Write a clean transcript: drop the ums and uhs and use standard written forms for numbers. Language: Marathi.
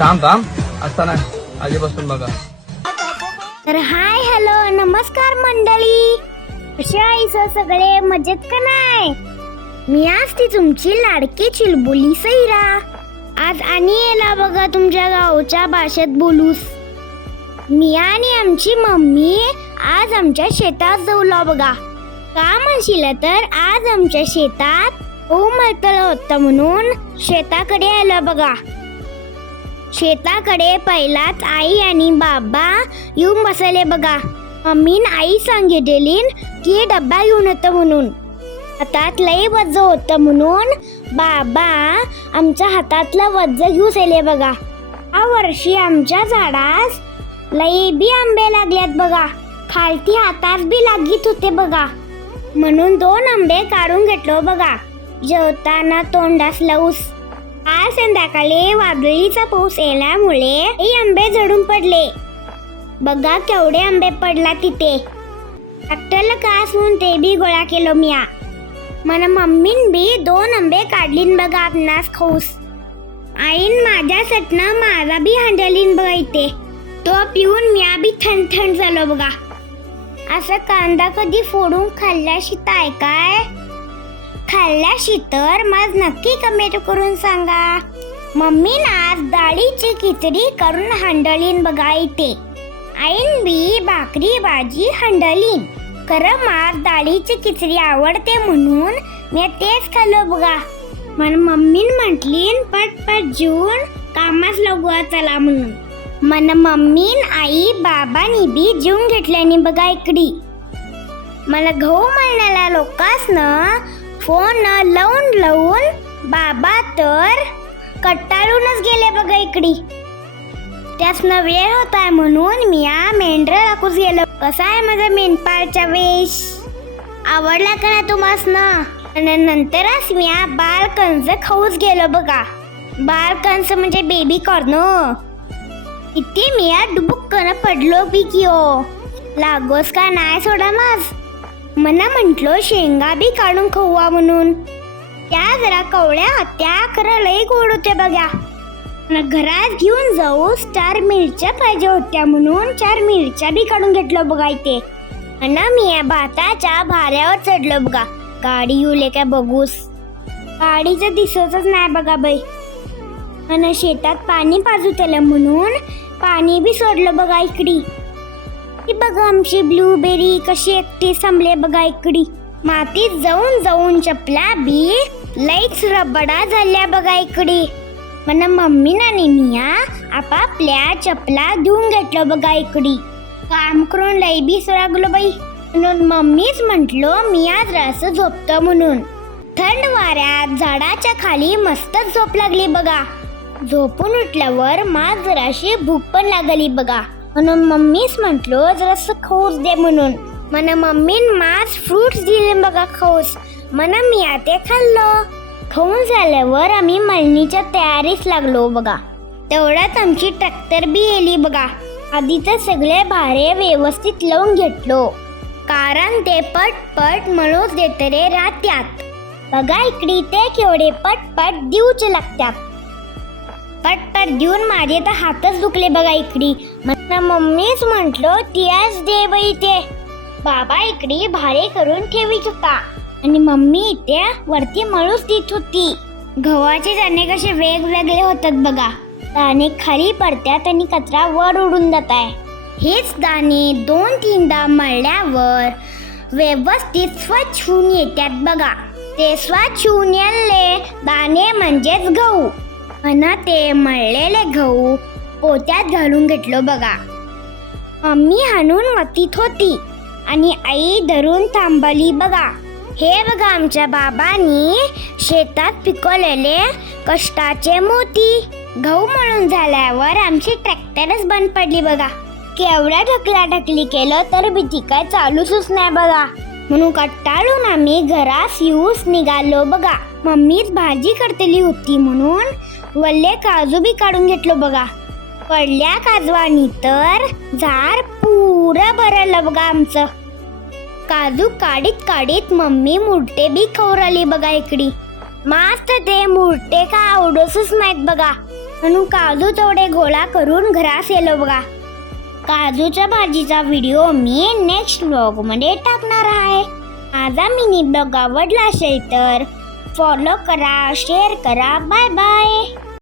थांब थांब असताना आधीपासून बघा. तर हाय हॅलो नमस्कार मंडळी, कशा आहेस सगळे, मजेत का नाही? मी आज ती तुमची लाडकी चिलबुली सैरा. आज आणि याला बघा तुमच्या गावच्या भाषेत बोलूस. मी आणि आमची मम्मी आज आमच्या शेतात जाऊला बघा. का म्हणशील तर आज आमच्या शेतात मळतळ होतं म्हणून शेताकडे आलं बघा. शेताकडे पहिलाच आई आणि बाबा येऊन बसले बघा. मम्मीन आई सांगितलेली की डब्बा घेऊन येतं म्हणून. हातात लई वज्ज होतं म्हणून बाबा आमच्या हातातलं वज्ज घेऊन आले बघा. या वर्षी आमच्या झाडास लई बी आंबे लागल्यात बघा. खालती हातात बी लागीत होते बघा. म्हणून 2 आंबे काढून घेतलो बघा. जेवताना तोंडास लावूस. आज संध्याकाळी वादळीचा पाऊस येल्यामुळे हे आंबे झडून पडले बघा. केवढे आंबे पडला तिथे. ट्रॅक्टरला कास म्हणून ते बी गोळा केलो मिया. मला मम्मीन बी 2 आंबे काढलीन बघा आपणास खाऊस. आईन माझ्यासाठीनं माझा बी हांडलीन बघा इथे. तो पिऊन मिया बी थंड थंड झालो बघा. असं कांदा कधी फोडून खाल्ल्याशी ताय काय? खाल्ल्याशी तर माझ नक्की कमेंट करून सांगा. मम्मीन आज डाळीची खिचडी करून हांडलीन बघा इथे. आईन बी भाकरी भाजी हांडलीन. खरं माझ डाळीची खिचडी आवडते म्हणून मी तेच खाल्लो बघा. मला मम्मीन म्हटलीन पटपट जेवून कामास लागू चला म्हणून. मन मम्मीन आई बाबांनी बी जेवून घेतल्यानी बघा इकडी. मला गहू मळण्याला लोकांसनं फोन लावून बाबा तर कट्टाळूनच गेले बघा इकडी. त्यासनं वेळ होताय म्हणून मी या मेंढर दाखवूच गेलो. कसा आहे माझा मेंढपाळचा वेश? आवडला का ना तुम्हासनं? आणि नंतरच मी या बालकंस खाऊच गेलो बघा. बालकंस म्हणजे बेबी कॉर्न. इथे मी या डुबुक्कन पडलो बी की हो. लागोस का नाही सोडा माझ. मना म्हंटलो शेंगा बी काढून खाऊवा म्हणून. त्या जरा कवळ्या होत्या खरं लई गोड होत्या बघा. घरात घेऊन जाऊ 4 मिरच्या पाहिजे होत्या म्हणून 4 मिरच्या बी काढून घेतलो बघा इथे. आणि मी या भाताच्या भाऱ्यावर चढलो बघा. गाडी येऊले काय बघूस. गाडीचं दिसतच नाही बघा बाई. आणि शेतात पाणी पाजू त्याला म्हणून पाणी बी सोडलं बघा इकडी. ही बघा आमची ब्लूबेरी कशी एकटी थांबले बघा इकडी. मातीत जाऊन जाऊन चपला बी लईच रबडा झाल्या बघा इकडी. म्हणून मम्मी आणि मिया आपापल्या चपला धुवून घेतलं बघा इकडी. काम करून लई बी लागलो बाई. म्हणून मम्मीच म्हंटलो मी आज रस झोपतो म्हणून. थंड वाऱ्यात झाडाच्या खाली मस्त झोप लागली बघा. झोपून उठल्यावर माझ जराशी भूक पण लागली बघा. म्हणून मम्मीच म्हंटलो जरासं खाऊस दे म्हणून. मला मम्मीन माझ फ्रुट्स दिले बघा खाऊस. मला मी ते खाल्लो. खाऊन झाल्यावर आम्ही मळणीच्या तयारीस लागलो बघा. तेवढ्यात आमची ट्रॅक्टर बी येली बघा. आधी तर सगळे भारे व्यवस्थित लावून घेतलो कारण ते पटपट मळूच देते रे रात्यात. बघा इकडे ते केवढे पटपट देऊचे लागतात. पटपट देऊन माझे तर हातच दुखले बघा इकडी. मला मम्मीच म्हंटलो तियाच दे बाई ते. बाबा इकडे भारे करून ठेवीत होता आणि मम्मी इथे वरती मळूच देत होती. गव्हाचे दाणे कसे वेगवेगळे होतात बघा. दाणे खाली पडतात आणि कचरा वर उडून जात आहे. हेच दाणे 2-3दा मळल्यावर व्यवस्थित स्वच्छ होऊन येतात बघा. ते स्वच्छ होऊन येले दाणे म्हणजेच गहू. आणि ते मळलेले गहू पोत्यात घालून घेतलो बघा. मम्मी हाणून वतीत होती आणि आई धरून थांबली बघा. हे बघा आमच्या बाबांनी शेतात पिकवलेले कष्टाचे मोती. गहू मळून झाल्यावर आमची ट्रॅक्टरच बंद पडली बघा. केवढ्या ढकलाढकली केलं तर भीती काय चालूच नाही बघा. म्हणून कट्टाळून आम्ही घरास येऊस निघालो बघा. मम्मीच भाजी करतेली होती म्हणून वल्ले काजू बी काढून घेतलो बघा. पडल्या काजवानी तर झाड पुरं भरलं बघा आमचं. काजू काढीत काढीत मम्मी मुरटे बी खवराली बघा इकडी. मस्त ते मुरटे का आवडतच नाहीत बघा. म्हणून काजू तेवढे गोळा करून घरास येलो बघा. काजूच्या भाजीचा व्हिडिओ मी नेक्स्ट व्लॉगमध्ये टाकणार आहे. माझा मिनी ब्लॉग आवडला असेल तर फॉलो करा, शेअर करा. Bye bye.